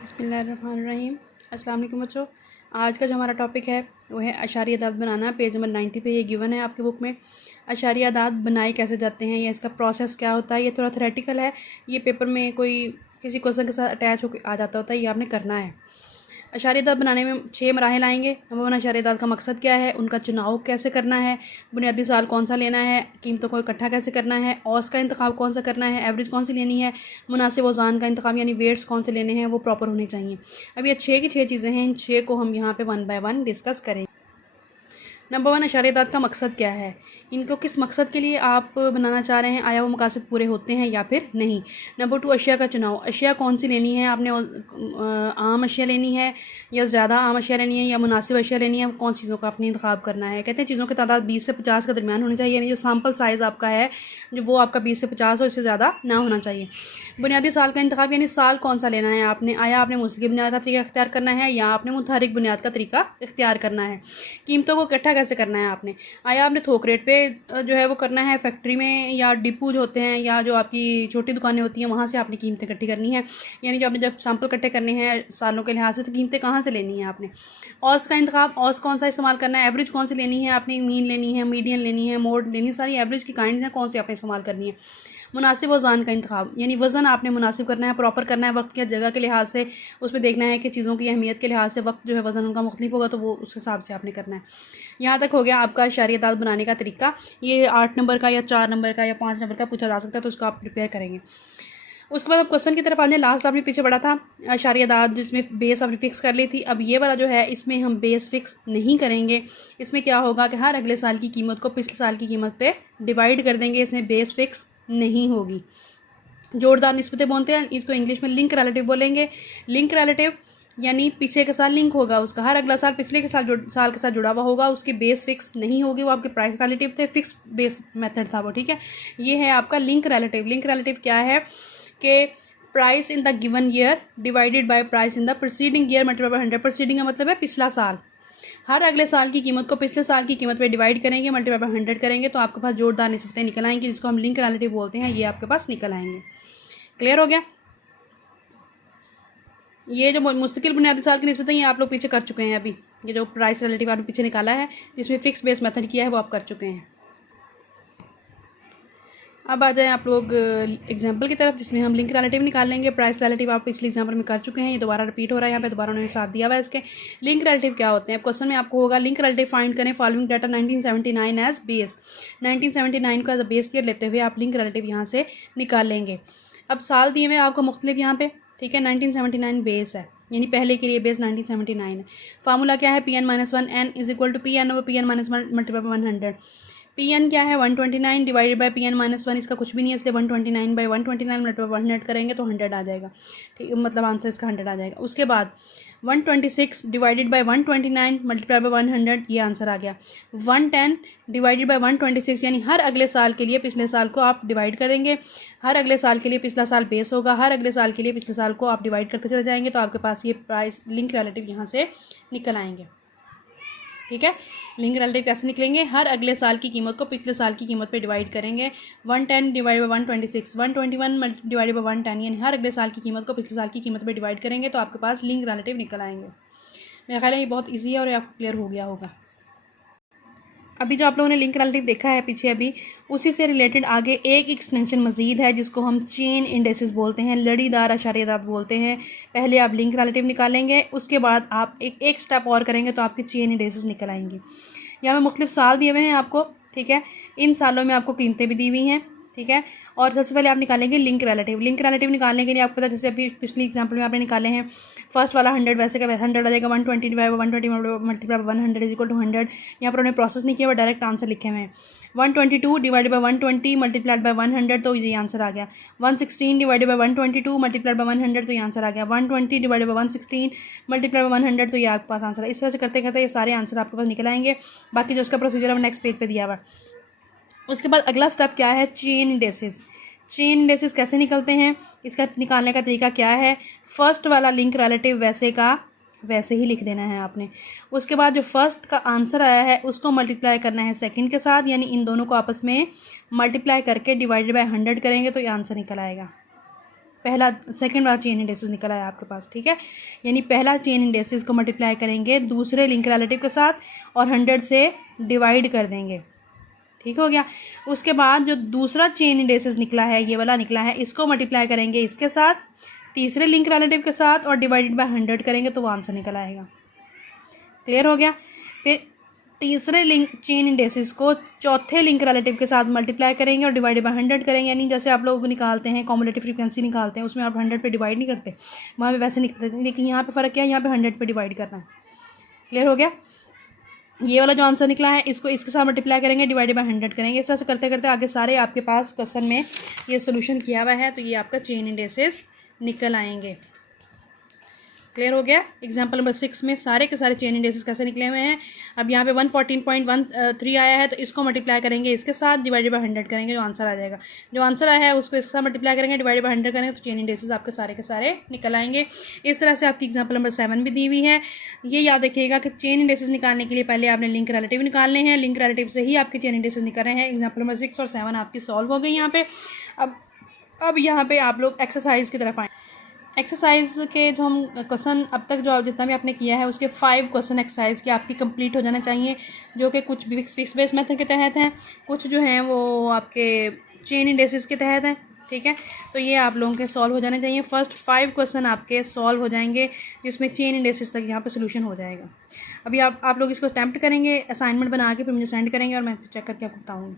बिस्मिल्लाहिर्रहमानिर्रहीम। अस्सलाम वालेकुम बच्चों। आज का जो हमारा टॉपिक है वो है अशारिया अदाद बनाना। पेज नंबर 90 पे ये गिवन है आपके बुक में। अशारिया अदाद बनाए कैसे जाते हैं या इसका प्रोसेस क्या होता है, ये थोड़ा थ्योरेटिकल है। ये पेपर में कोई किसी क्वेश्चन के साथ अटैच होकर आ जाता होता है, ये आपने करना है। अशारिया अदाद बनाने में 6 मराहिल आएंगे। नंबर 1, अशारिया अदाद का मकसद क्या है, उनका चुनाव कैसे करना है, बुनियादी साल कौन सा लेना है, कीमतों को इकट्ठा कैसे करना है, औस का इंतखाब कौन सा करना है, एवरेज कौन सी लेनी है, मुनासिब वज़ान का इंतखाब यानी वेट्स कौन से लेने हैं वो प्रॉपर होने चाहिए। अब ये 6 की 6 चीज़ें हैं, इन 6 को हम यहाँ पे 1 बाय 1 डिस्कस करें। नंबर 1, अशारिया अदाद का मकसद क्या है, इनको किस मकसद के लिए आप बनाना चाह रहे हैं, आया वो मकासद पूरे होते हैं या फिर नहीं। नंबर 2, अशिया का चुनाव, अशिया कौन सी लेनी है, आपने आम अशिया लेनी है या ज़्यादा आम अशिया लेनी है या मुनासिब अशिया लेनी है, कौन चीज़ों का आपने इंतखाब करना है। कहते हैं चीज़ों की तादाद 20 से 50 के दरमियान होनी चाहिए, यानी जो सैम्पल साइज़ आपका है जो वो आपका 20 से 50 हो, इससे ज़्यादा ना होना चाहिए। बुनियादी साल का इंतखाब यानी साल कौन सा लेना है आपने, आया आपने मुस्तकिल बुनियाद का तरीका इख्तियार करना है या आपने मुतहरिक बुनियाद का तरीका इख्तियार करना है। कीमतों को इकट्ठा कैसे करना है आपने, आया आपने थोक रेट पे जो है वो करना है, फैक्ट्री में या डिपो जो होते हैं या जो आपकी छोटी दुकानें होती हैं वहाँ से आपने कीमतें इकट्ठी करनी है। यानी जो आपने जब सैंपल इकट्ठे करने हैं सालों के लिहाज से, तो कीमतें कहाँ से लेनी है आपने। औस का इंतखाब, औस कौन सा इस्तेमाल करना है, एवरेज कौन सी लेनी है आपने, मीन लेनी है, मीडियन लेनी है, मोड लेनी, सारी एवरेज की काइंड्स हैं, कौन सी आपने इस्तेमाल करनी है। मुनासिब वज़ान का इंतखाब, यानी वज़न आपने मुनासिब करना है, प्रॉपर करना है, वक्त के जगह के लिहाज से उसमें देखना है कि चीज़ों की अहमियत के लिहाज से वक्त जो है वज़न उनका मुख्तलिफ होगा, तो वो उस हिसाब से आपने करना है। यहाँ तक हो गया आपका अशारिया अदाद बनाने का तरीका। ये 8 नंबर का या 4 नंबर का या 5 नंबर का पूछा जा सकता है, तो उसको आप प्रिपेयर करेंगे। उसके बाद अब क्वेश्चन की तरफ आने, लास्ट आपने पीछे पढ़ा था अशारिया अदाद जिसमें बेस आपने फिक्स कर ली थी। अब ये वाला जो है इसमें हम बेस फिक्स नहीं करेंगे। इसमें क्या होगा कि हर अगले साल की कीमत को पिछले साल की कीमत पे डिवाइड कर देंगे, इसमें बेस फिक्स नहीं होगी। जोड़दार निस्बतें बोलते हैं, इसको इंग्लिश में लिंक रिलेटिव बोलेंगे। लिंक रिलेटिव यानी पीछे के साल लिंक होगा उसका, हर अगला साल पिछले के साल के साथ जुड़ा हुआ होगा, उसकी बेस फिक्स नहीं होगी, वो आपके प्राइस रिलेटिव थे, फिक्स बेस मेथड था वो, ठीक है। ये है आपका लिंक रिलेटिव। लिंक रिलेटिव क्या है कि price in the given year divided by price in the preceding year multiplied by 100। Preceding का मतलब है पिछला साल। हर अगले साल की कीमत को पिछले साल की कीमत पे डिवाइड करेंगे, मल्टीप्लाई बाय 100 करेंगे, तो आपके पास जोड़दार निस्बतें निकल आएंगी, जिसको हम लिंक रिलेटिव बोलते हैं। ये आपके पास निकल आएंगे। क्लियर हो गया। ये जो मुस्तकिल बुनियादी साल की निस्बतें ये आप लोग पीछे कर चुके हैं। अभी ये जो प्राइस रिलेटिव आपने पीछे निकाला है जिसमें फिक्स बेस मेथड किया है वो आप कर चुके हैं। अब आ जाएं आप लोग एग्जाम्पल की तरफ, जिसमें हम लिंक रिलेटिव निकाल लेंगे। प्राइस रिलेटिव आप पिछले एग्जाम्पल में कर चुके हैं, ये दोबारा रिपीट हो रहा है, यहाँ पे दोबारा उन्होंने साथ दिया हुआ है इसके। लिंक रिलेटिव क्या होते हैं, क्वेश्चन में आपको होगा लिंक रिलेटिव फाइंड करें फॉलोइंग डाटा 1979 एज बेस। 1979 को एज अ बेस ईयर लेते हुए आप लिंक रिलेटिव यहाँ से निकाल लेंगे। अब साल दिए हुए आपको मुख्तलिफ यहाँ पे, ठीक है। 1979 बेस है, यानी पहले के लिए बेस 1979 है। फार्मूला क्या है, Pn-1 n is equal to Pn over Pn-1 multiply by 100। Pn क्या है 129 डिवाइडेड बाय Pn-1, इसका कुछ भी नहीं है, इसलिए 129 बाई 129 मल्टीप्लाई 100 करेंगे तो 100 आ जाएगा, ठीक, मतलब आंसर इसका 100 आ जाएगा। उसके बाद 126 डिवाइडेड बाय 129 मल्टीप्लाई बाय 100, ये आंसर आ गया। 110 डिवाइडेड बाय 126, यानी हर अगले साल के लिए पिछले साल को आप डिवाइड करेंगे। हर अगले साल के लिए पिछला साल बेस होगा, हर अगले साल के लिए पिछले साल को आप डिवाइड करते चले जाएंगे, तो आपके पास ये प्राइस लिंक रिलेटिव यहाँ से निकल आएंगे, ठीक है। लिंक रिलेटिव कैसे निकलेंगे, हर अगले साल की कीमत को पिछले साल की कीमत पे डिवाइड करेंगे। 110 डिवाइड बाय 126, 121 डिवाइड बाय 110, यानी हर अगले साल की कीमत को पिछले साल की कीमत पे डिवाइड करेंगे, तो आपके पास लिंक रिलेटिव निकल आएंगे। मेरा ख्याल है ये बहुत ईजी है और ये आपको क्लियर हो गया होगा। अभी जो आप लोगों ने लिंक रिलेटिव देखा है पीछे, अभी उसी से रिलेटेड आगे एक एक्सटेंशन मजीद है जिसको हम चेन इंडेसिस बोलते हैं, लड़ीदार अशारिया अदाद बोलते हैं। पहले आप लिंक रिलेटिव निकालेंगे, उसके बाद आप एक स्टेप और करेंगे तो आपकी चेन इंडेसिस निकल आएंगी। यहाँ में मुख्तलिफ साल दिए हुए हैं आपको, ठीक है। इन सालों में आपको कीमतें भी दी हुई हैं, ठीक है। और सबसे पहले आप निकालेंगे लिंक रिलेटिव। लिंक रिलेटिव निकालने के लिए आपको पता, जैसे अभी पिछली एग्जांपल में आपने निकाले हैं, फर्स्ट वाला 100 वैसे का 100 आ जाएगा। 120 divide by 120 multiply by 100 is equal to 100। यहाँ पर उन्होंने प्रोसेस नहीं किया, वो डायरेक्ट आंसर लिखे हुए हैं। 122 डिवाइड बाय 120 मल्टीप्लाइड बाय 100, तो ये आंसर आ गया। 116 डिवाइड बाय 122 मल्टीप्लाइड बाय 100, तो ये आंसर आ गया। 120 डिवाइड बाय 116 मल्टीप्लाइड बाय 100, तो ये आपके पास आंसर है। इस तरह से करते करते ये सारे आंसर आपके पास निकल आएंगे। बाकी जो उसका प्रोसीजर है वो नेक्स्ट पेज पे दिया हुआ है। उसके बाद अगला स्टेप क्या है, चेन इंडेसिस। चेन इंडेसिस कैसे निकलते हैं, इसका निकालने का तरीका क्या है, फर्स्ट वाला लिंक रिलेटिव वैसे का वैसे ही लिख देना है आपने। उसके बाद जो फर्स्ट का आंसर आया है उसको मल्टीप्लाई करना है सेकंड के साथ, यानी इन दोनों को आपस में मल्टीप्लाई करके डिवाइडेड बाय 100 करेंगे तो ये आंसर निकल आएगा। पहला सेकंड वाला चेन इंडेक्सेस निकल आया आपके पास, ठीक है। यानी पहला चेन इंडेक्सेस को मल्टीप्लाई करेंगे दूसरे लिंक रिलेटिव के साथ और 100 से डिवाइड कर देंगे, ठीक हो गया। उसके बाद जो दूसरा चेन इंडेक्सेस निकला है, ये वाला निकला है, इसको मल्टीप्लाई करेंगे इसके साथ तीसरे लिंक रिलेटिव के साथ और डिवाइडेड बाय 100 करेंगे तो वो आंसर निकल आएगा। क्लियर हो गया। फिर तीसरे लिंक चेन इंडेक्सेस को चौथे लिंक रिलेटिव के साथ मल्टीप्लाई करेंगे और डिवाइडेड बाय 100 करेंगे। यानी जैसे आप लोग निकालते हैं कॉम्युलेटिव फ्रीक्वेंसी निकालते हैं, उसमें आप 100 पे डिवाइड नहीं करते, वहाँ पे वैसे निकलते हैं, लेकिन यहाँ पे फ़र्क क्या है, यहाँ पे 100 पे डिवाइड करना है। क्लियर हो गया। ये वाला जो आंसर निकला है इसको इसके साथ मल्टीप्लाई करेंगे, डिवाइडेड बाय 100 करेंगे। इस तरह से करते करते आगे सारे आपके पास क्वेश्चन में ये सोल्यूशन किया हुआ है, तो ये आपका चेन इंडेक्सेस निकल आएंगे। क्लियर हो गया। एग्जाम्पल नंबर 6 में सारे के सारे चेन इंडेक्सेस कैसे निकले हुए हैं। अब यहाँ पे 114.13 आया है, तो इसको मल्टीप्लाई करेंगे इसके साथ, डिवाइडेड बाय 100 करेंगे, जो आंसर आ जाएगा। जो आंसर आया है उसको इसके साथ मल्टीप्लाई करेंगे, डिवाइडेड बाय 100 करेंगे, तो चेन इंडेक्सेस आपके सारे के सारे निकल आएंगे। इस तरह से आपकी एग्जाम्पल नंबर 7 भी दी हुई है। ये याद रखिएगा कि चेन इंडेक्सेस निकालने के लिए पहले आपने लिंक रिलेटिव निकालने हैं, लिंक रिलेटिव से ही आपके चेन इंडेक्सेस निकल रहे हैं। एग्जाम्पल नंबर 6 और 7 आपकी सॉल्व हो गई यहाँ पे। अब यहाँ पे आप लोग एक्सरसाइज की तरफ आए। एक्सरसाइज के जो हम क्वेश्चन अब तक जो जितना भी आपने किया है उसके 5 क्वेश्चन एक्सरसाइज के आपकी कंप्लीट हो जाना चाहिए, जो कि कुछ फिक्स बेस मेथड के तहत हैं, कुछ जो हैं वो आपके चेन इंडेक्सेस के तहत हैं, ठीक है। तो ये आप लोगों के सॉल्व हो जाने चाहिए। फर्स्ट 5 क्वेश्चन आपके सॉल्व हो जाएंगे, जिसमें चेन इंडेक्सेस तक यहाँ पे सोल्यूशन हो जाएगा। अभी आप लोग इसको अटैम्प्ट करेंगे, असाइनमेंट बना के फिर मुझे सेंड करेंगे और मैं चेक करके आपको बताऊँगी।